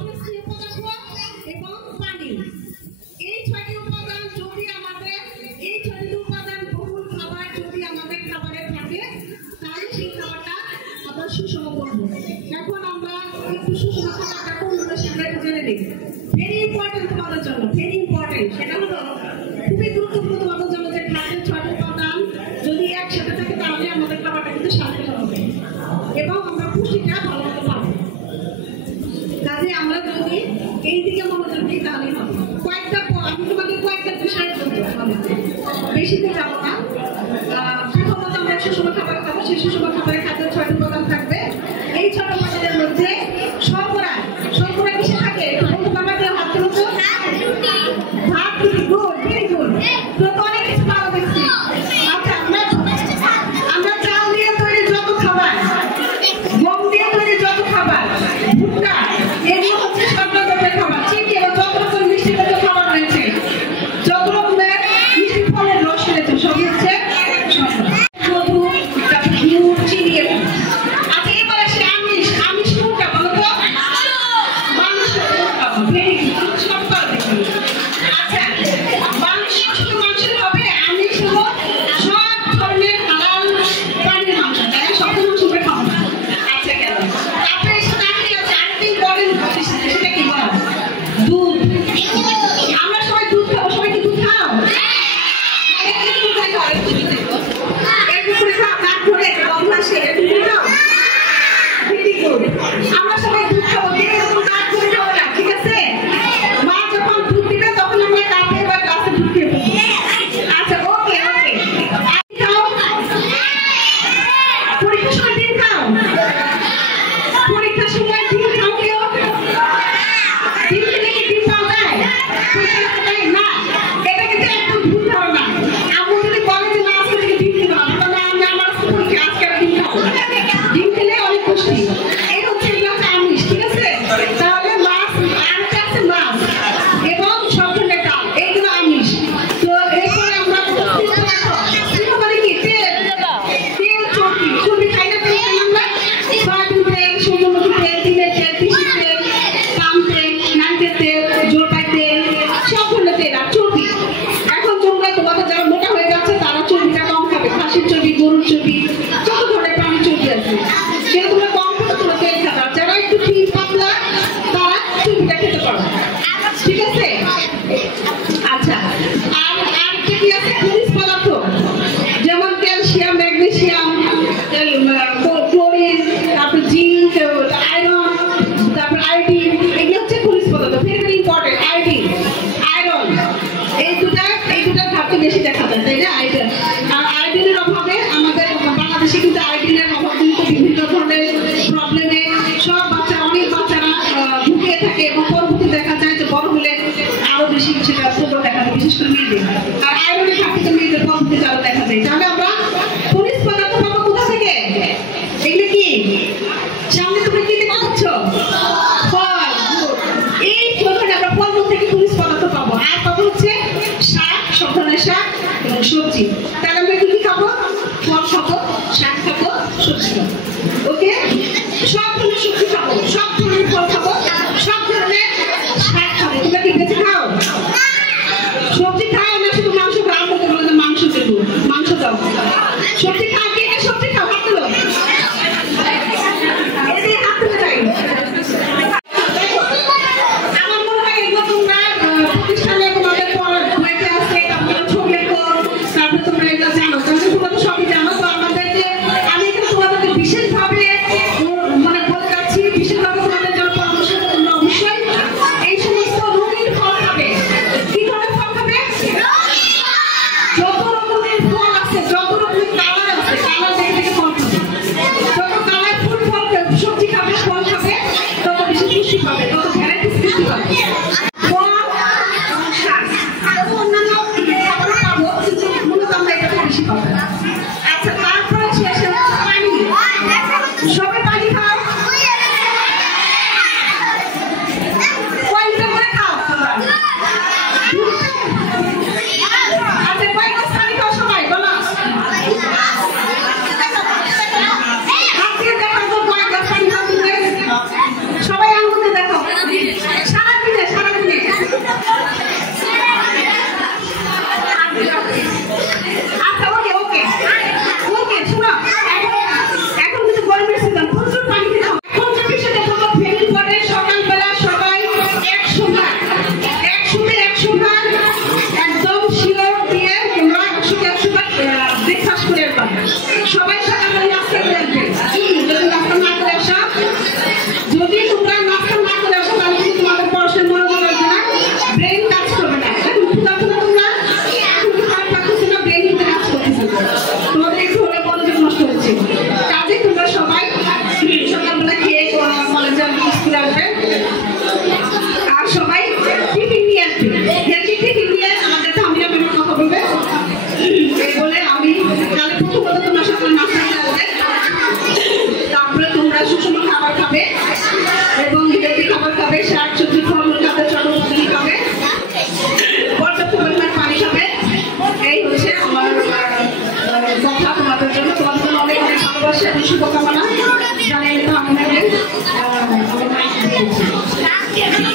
অপুষ্টির পদার্থ এবং পানি। এই ছয়টি উপাদান যদি আমাদের বহুল খাবার যদি আমাদের খাবারে থাকে তাহলে সেই খাবারটা আমরা সুষম করবো। এখন আমরা একটু সুষম খাবারটা কোনগুলো সেটা একটু জেনে নিই। ভেরি ইম্পর্টেন্ট তোমাদের জন্য, ভেরি ইম্পর্টেন্ট। সেটা হলো খুবই গুরুত্বপূর্ণ তোমাদের জন্য যে খাদ্যের ছয়টি উপাদান যদি একসাথে থাকে তাহলে আমাদের খাবারটা কিন্তু স্বাস্থ্যকর হবে এবং আমরা পুষ্টিটা ভালো মতো পাবো। কাজে আমরা যদি এই দিকে মনোযোগ দিই তাহলে হবে। আমি তোমাকে কয়েকটা বিষয় বলতে হবে, বেশিতে যাবো না। প্রথমত আমরা সুষম খাবার খাবো, সেই সুষম খাবারের খাদ্যের ছয়টি উপাদান থাকবে। এই ছয়টি উপাদানের মধ্যে শর্করা কিসে থাকে? ভাত, রুটি, গুড, ভেরি গুড। তো অনেক কিছু ভালো দেখছি। আচ্ছা, আমরা চাল দিয়ে তৈরি যত খাবার, গম দিয়ে তৈরি যত খাবার, ভুট্টা, এগুলো হচ্ছে শর্করা জাতীয় খাবার। চিনি এবং যত রকম মিষ্টি জাতীয় খাবার রয়েছে, যত রকমের মিষ্টি ফলের রস রয়েছে, সবই হচ্ছে শর্করা। মধু, তারপর গুড়, চিনি। আচ্ছা, এবার আসে আমিষ। আমিষ কোনটা বলো তো? মাংস। ভেরি গুড, সব পারো দেখি। আচ্ছা, মাংস শুধু মাংসের হবে? আমিষ হলো সব ধরনের হালাল প্রাণীর মাংস, তাই না? সব মাংস করে খাবো না। আচ্ছা, গেল। তারপরে সেটা আরেকটি বলেন, সেটা কি বল? দুধ। আমরা সবাই দুধ খাবো। সবাই কি দুধ খাও? আমরা সবাই দুধ খাবো, ঠিক আছে? মা যখন দুধ দিবে তখন আমরা কাপে বা গ্লাসে দুধ খেয়ে ফেলবো। আচ্ছা, ওকে ওকে। খাও, পরীক্ষার সময় ডিম খাও? পরীক্ষার সময় ডিম খাও কেউ? ডিম খেলে কি ডিম পাওয়া যায়? না, এটা কিন্তু একদম ভুল ধারণা। আম্মু যদি বলে যে না আজকে থেকে ডিম খেতে হবে, তাহলে আমি আমার পরীক্ষা আজকে আর ডিম খাবো। ডিম খেলে অনেক পুষ্টি। এই হচ্ছে আমিষ, ঠিক আছে? তাহলে মাছ, আরেকটা আছে মাছ এবং সব ধরনের ডাল, এইগুলো আমিষ। তো এরপরে আমরা মানে কি তেল, চর্বি খাই না? তেল খাই আমরা, সয়াবিন তেল, সূর্যমুখী তেল, তিলের তেল, তিসির তেল, পাম তেল, নারকেল তেল, জলপাই তেল, সব ধরনের তেল আর চর্বি। এখন তোমরা তোমাদের যারা মোটা হয়ে যাচ্ছে তারা চর্বিটা কম খাবে। খাসির চর্বি, গরুর চর্বি, যত ধরনের প্রাণীর চর্বি আছে সেটা তোমরা কম করে তোমরা তেল খাবে। যারা একটু ঠিক পাতলা তারা চর্বিটা খেতে পারো, ঠিক আছে? আচ্ছা, আর আরেকটা কি আছে? খনিজ পদার্থ যেমন ক্যালসিয়াম, ম্যাগনেসিয়াম, ক্লোরিন, তারপর জিঙ্ক, আয়রন, তারপর আয়োডিন, এগুলো হচ্ছে খনিজ পদার্থ। Very very important. Iodine, iron, এই দুটার ঘাটতি বেশি দেখা যায়, তাই না? আয়োডিন আর আয়োডিনের অভাবে আমাদের বাংলাদেশে কিন্তু আয়োডিনের অভাব কিন্তু বিভিন্ন ধরনের প্রবলেমে সব অনেক বাচ্চারা ভুগে থাকে এবং পরবর্তী দেখা যায় যে বড় হলে আরো বেশি সেটা প্রবল দেখা যায়, বিশেষ করে মেয়েদের। আর আয়রনের ঘাটতিতে মেয়েদের পরবর্তীতে আরো দেখা যায়। তাহলে আমরা খনিজ পদার্থ পাবো কোথা থেকে? এগুলো কি সামনে তুমি কি দেখতে পাচ্ছ? ফল। এই প্রথমে আমরা ফল থেকে খনিজ পদার্থ পাবো। আর পাবো হচ্ছে শাক, সব ধরনের শাক এবং সবজি। তাহলে আমরা কি খাবো? ফল খাবো, শাক খাবো, সবজি খাবো। ওকে, সব ধরনের সবজি খাবো, সব ধরনের ফল খাবো, সব ধরনের শাক খাবো। তোমরা কি বেঁচে খাও? সবজি খাও না শুধু মাংস খাও? বলতে বলতে মাংস দেবো, মাংস দাও। সবজি খাও, কে কে সবজি খাও? হাত তোলো। এদিকে হাত তুলে যাই। আমার মনে হয় এগুলো তোমরা প্রতিষ্ঠানে তোমাদের বইতে আছে, তারপরে ছবি লেখো, তারপরে তোমরা এগুলো জানো, তাহলে তোমরা তো সবই জানো। তো আমাদের যে আমি এখানে তোমাদেরকে বিশেষভাবে মানে বলে যাচ্ছি, বিশেষভাবে তোমাদের জন্য পরামর্শ তোমরা অবশ্যই এই সমস্ত রঙিন ফল খাবে। কি ধরনের ফল খাবে? যত রকমের ফল আছে, যত রকমের কালার আছে, কালার দেখে দেখে ফল খাবে। যত কালারফুল ফল সবজি খাবে, ফল খাবে, তত বেশি পুষ্টি পাবে, তত ভ্যারাইটিস পুষ্টি পাবে। ফল এবং শাক আরো অন্যান্য খাবার পাবো, কিন্তু মূলত আমরা এটাতে বেশি পাবো। আচ্ছা, তারপরে শেষে পানি। সবাই পানি খাও? কয় লিটার করে খাও তোমরা? আচ্ছা, কয় গ্লাস পানি খাও সবাই বলো? হাত দিয়ে দেখাও তো কয় গ্লাস পানি খাও তুমি? সবাই আঙ্গুলে দেখাও। Yes.